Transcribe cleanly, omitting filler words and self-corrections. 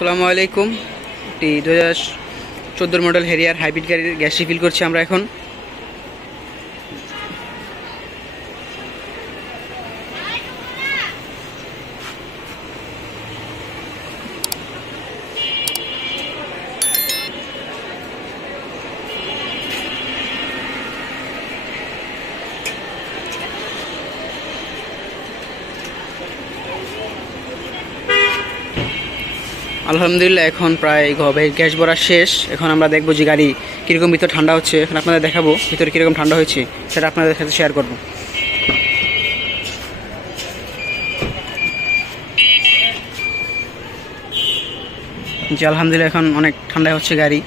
আসসালামু আলাইকুম। এটি 2014 মডেল হ্যারিয়ার হাইব্রিড গাড়ির গ্যাস রিফিল করছি আমরা এখন। আলহামদুলিল্লাহ এখন প্রায় গ্যাস ভরা শেষ। এখন আমরা দেখবো যে গাড়ি কীরকম ভিতর ঠান্ডা হচ্ছে। এখন আপনাদের দেখাবো ভিতরে কীরকম ঠান্ডা হয়েছে, সেটা আপনাদের সাথে শেয়ার করবো। জি আলহামদুলিল্লাহ এখন অনেক ঠান্ডা হচ্ছে গাড়ি।